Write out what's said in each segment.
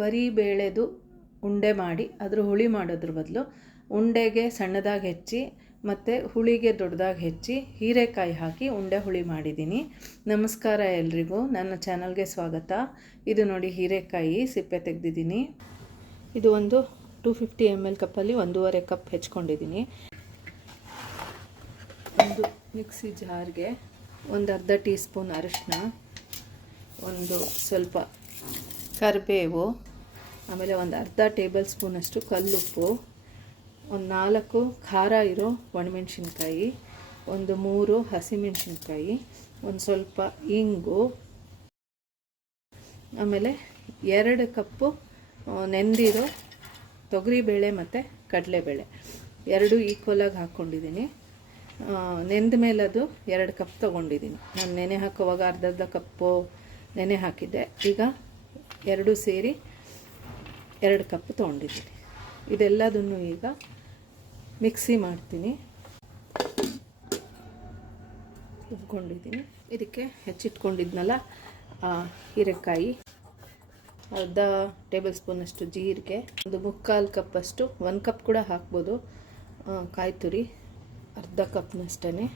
ಬರೀ ಬೇಳೆದು ಉಂಡೆ ಮಾಡಿ ಅದ್ರ ಹುಳಿ ಮಾಡೋದ್ರ ಬದಲು ಉಂಡೆಗೆ ಸಣ್ಣದಾಗಿ ಹೆಚ್ಚಿ ಮತ್ತು ಹುಳಿಗೆ ದೊಡ್ಡದಾಗಿ ಹೆಚ್ಚಿ ಹೀರೆಕಾಯಿ ಹಾಕಿ ಉಂಡೆ ಹುಳಿ ಮಾಡಿದ್ದೀನಿ. ನಮಸ್ಕಾರ ಎಲ್ರಿಗೂ, ನನ್ನ ಚಾನಲ್ಗೆ ಸ್ವಾಗತ. ಇದು ನೋಡಿ ಹೀರೆಕಾಯಿ ಸಿಪ್ಪೆ ತೆಗೆದಿದ್ದೀನಿ. ಇದು ಒಂದು 250 ml ಕಪ್ಪಲ್ಲಿ 1.5 ಕಪ್ ಹೆಚ್ಕೊಂಡಿದ್ದೀನಿ. ಒಂದು ಮಿಕ್ಸಿ ಜಾರ್ಗೆ ಒಂದು ಅರ್ಧ ಟೀ ಸ್ಪೂನ್ ಅರಿಶಿನ, ಒಂದು ಸ್ವಲ್ಪ ಕರಿಬೇವು, ಆಮೇಲೆ ಒಂದು ಅರ್ಧ ಟೇಬಲ್ ಸ್ಪೂನಷ್ಟು ಕಲ್ಲುಪ್ಪು, ಒಂದು 4 ಖಾರ ಇರೋ ಒಣಮೆಣಸಿನ್ಕಾಯಿ, ಒಂದು 3 ಹಸಿಮೆಣಸಿನ್ಕಾಯಿ, ಒಂದು ಸ್ವಲ್ಪ ಇಂಗು, ಆಮೇಲೆ 2 ಕಪ್ಪು ನೆಂದಿರೋ ತೊಗರಿಬೇಳೆ ಮತ್ತು ಕಡಲೆಬೇಳೆ ಎರಡು ಈಕ್ವಲಾಗಿ ಹಾಕ್ಕೊಂಡಿದ್ದೀನಿ. ನೆಂದ ಮೇಲೆ ಅದು 2 ಕಪ್ ತೊಗೊಂಡಿದ್ದೀನಿ. ನಾನು ನೆನೆ ಹಾಕುವಾಗ ಅರ್ಧ ಕಪ್ಪು ನೆನೆ ಹಾಕಿದ್ದೆ. ಈಗ 2 ಸೇರಿ 2 ಕಪ್ ತೊಗೊಂಡಿದ್ದೀನಿ. ಇದೆಲ್ಲದನ್ನು ಈಗ ಮಿಕ್ಸಿ ಮಾಡ್ತೀನಿ. ರುಬ್ಕೊಂಡಿದ್ದೀನಿ. ಇದಕ್ಕೆ ಹೆಚ್ಚಿಟ್ಕೊಂಡಿದ್ನಲ್ಲ ಹೀರೆಕಾಯಿ, ಅರ್ಧ ಟೇಬಲ್ ಸ್ಪೂನಷ್ಟು ಜೀರಿಗೆ, ಒಂದು 3/4 ಕಪ್ಪಷ್ಟು, 1 ಕಪ್ ಕೂಡ ಹಾಕ್ಬೋದು, ಕಾಯಿ ತುರಿ, ಅರ್ಧ ಕಪ್ನಷ್ಟೇ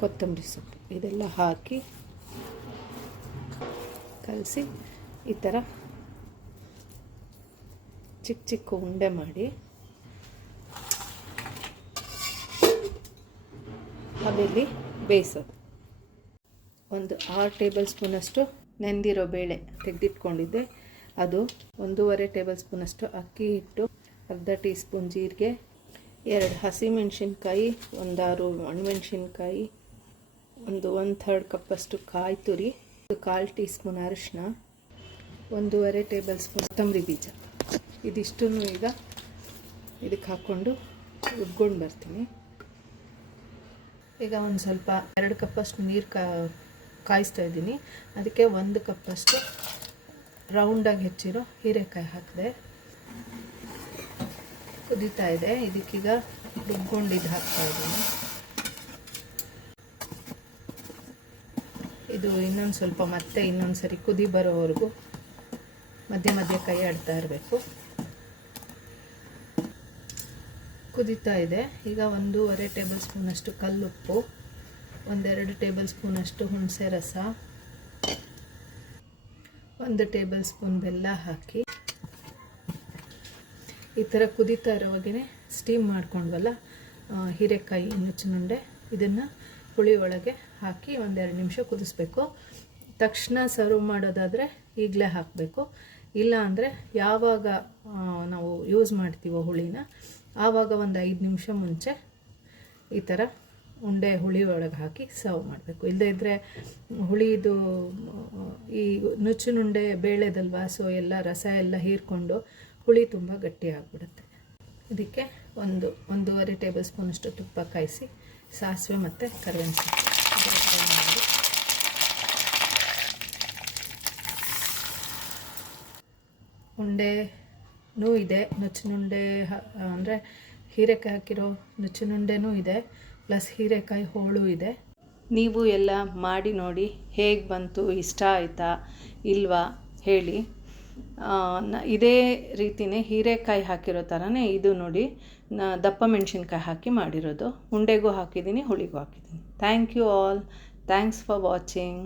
ಕೊತ್ತಂಬರಿ ಸೊಪ್ಪು, ಇದೆಲ್ಲ ಹಾಕಿ ಕಲಸಿ ಈ ಥರ ಚಿಕ್ಕ ಚಿಕ್ಕ ಉಂಡೆ ಮಾಡಿ ಹಬೆಯಲ್ಲಿ ಬೇಯಿಸೋದು. ಒಂದು 6 ಟೇಬಲ್ ಸ್ಪೂನಷ್ಟು ನೆಂದಿರೋ ಬೇಳೆ ತೆಗೆದಿಟ್ಕೊಂಡಿದ್ದೆ, ಅದು 1.5 ಟೇಬಲ್ ಸ್ಪೂನಷ್ಟು ಅಕ್ಕಿ ಹಿಟ್ಟು, ಅರ್ಧ ಟೀ ಸ್ಪೂನ್ ಜೀರಿಗೆ, 2 ಹಸಿಮೆಣಸಿನ್ಕಾಯಿ, 6 ಒಣಮೆಣಸಿನ್ಕಾಯಿ, ಒಂದು 1/3 ಕಪ್ಪಷ್ಟು ಕಾಯಿ ತುರಿ, 1/4 ಟೀ ಸ್ಪೂನ್ ಅರಿಶಿನ, 1.5 ಟೇಬಲ್ ಸ್ಪೂನ್ ಕೊತ್ತಂಬರಿ ಬೀಜ. ಇದಿಷ್ಟನ್ನು ಈಗ ಇದಕ್ಕೆ ಹಾಕ್ಕೊಂಡು ರುಬ್ಕೊಂಡು ಬರ್ತೀನಿ. ಈಗ ಒಂದು ಸ್ವಲ್ಪ 2 ಕಪ್ಪಷ್ಟು ನೀರು ಕಾಯಿಸ್ತಾ ಇದ್ದೀನಿ. ಅದಕ್ಕೆ 1 ಕಪ್ಪಷ್ಟು ರೌಂಡಾಗಿ ಹೆಚ್ಚಿರೋ ಹೀರೆಕಾಯಿ ಹಾಕಿದೆ. ಕುದೀತಾ ಇದೆ. ಇದಕ್ಕೀಗ ರುಬ್ಕೊಂಡಿದ್ದು ಹಾಕ್ತಾ ಇದ್ದೀನಿ. ಇದು ಇನ್ನೊಂದು ಸ್ವಲ್ಪ ಮತ್ತೆ ಇನ್ನೊಂದು ಸರಿ ಕುದಿ ಬರೋವರೆಗೂ ಮಧ್ಯೆ ಮಧ್ಯೆ ಕೈ ಆಡ್ತಾ ಇರಬೇಕು. ಕುದೀತಾ ಇದೆ. ಈಗ 1.5 ಟೇಬಲ್ ಸ್ಪೂನಷ್ಟು ಕಲ್ಲುಪ್ಪು, 1-2 ಟೇಬಲ್ ಸ್ಪೂನಷ್ಟು ಹುಣಸೆ ರಸ, 1 ಟೇಬಲ್ ಸ್ಪೂನ್ ಬೆಲ್ಲ ಹಾಕಿ ಈ ಥರ ಕುದೀತಾ ಇರೋವಾಗೇ ಸ್ಟೀಮ್ ಮಾಡ್ಕೊಂಡ್ವಲ್ಲ ಹೀರೆಕಾಯಿ ನುಚ್ಚುನುಂಡೆ, ಇದನ್ನು ಹುಳಿ ಒಳಗೆ ಹಾಕಿ 1-2 ನಿಮಿಷ ಕುದಿಸ್ಬೇಕು. ತಕ್ಷಣ ಸರ್ವ್ ಮಾಡೋದಾದರೆ ಈಗಲೇ ಹಾಕಬೇಕು. ಇಲ್ಲ ಅಂದರೆ ಯಾವಾಗ ನಾವು ಯೂಸ್ ಮಾಡ್ತೀವೋ ಹುಳಿನ, ಆವಾಗ ಒಂದು 5 ನಿಮಿಷ ಮುಂಚೆ ಈ ಥರ ಉಂಡೆ ಹುಳಿ ಒಳಗೆ ಹಾಕಿ ಸರ್ವ್ ಮಾಡಬೇಕು. ಇಲ್ಲದೇ ಇದ್ದರೆ ಹುಳಿದು ಈ ನುಚ್ಚುನುಂಡೆ ಬೇಳೆದಲ್ವಾ, ಸೊ ಎಲ್ಲ ರಸ ಎಲ್ಲ ಹೀರ್ಕೊಂಡು ಹುಳಿ ತುಂಬ ಗಟ್ಟಿ ಆಗಿಬಿಡುತ್ತೆ. ಇದಕ್ಕೆ 1.5 ಟೇಬಲ್ ಸ್ಪೂನಷ್ಟು ತುಪ್ಪ ಕಾಯಿಸಿ ಸಾಸಿವೆ ಮತ್ತು ಕರಿಬೇವಿನ ಸೊಪ್ಪು ಮಾಡಿ ಉಂಡೆನೂ ಇದೆ, ನುಚ್ಚುನುಂಡೆ ಅಂದರೆ ಹೀರೆಕಾಯಿ ಹಾಕಿರೋ ನುಚ್ಚುನುಂಡೆನೂ ಇದೆ, ಪ್ಲಸ್ ಹೀರೆಕಾಯಿ ಹೋಳು ಇದೆ. ನೀವು ಎಲ್ಲ ಮಾಡಿ ನೋಡಿ ಹೇಗೆ ಬಂತು, ಇಷ್ಟ ಆಯಿತಾ ಇಲ್ವಾ ಹೇಳಿ. ಇದೇ ರೀತಿಯೇ ಹೀರೆಕಾಯಿ ಹಾಕಿರೋ ಥರನೇ ಇದು ನೋಡಿ ದಪ್ಪ ಮೆಣಸಿನ್ಕಾಯಿ ಹಾಕಿ ಮಾಡಿರೋದು. ಉಂಡೆಗೂ ಹಾಕಿದ್ದೀನಿ, ಹುಳಿಗೂ ಹಾಕಿದ್ದೀನಿ. Thank you all. Thanks for watching.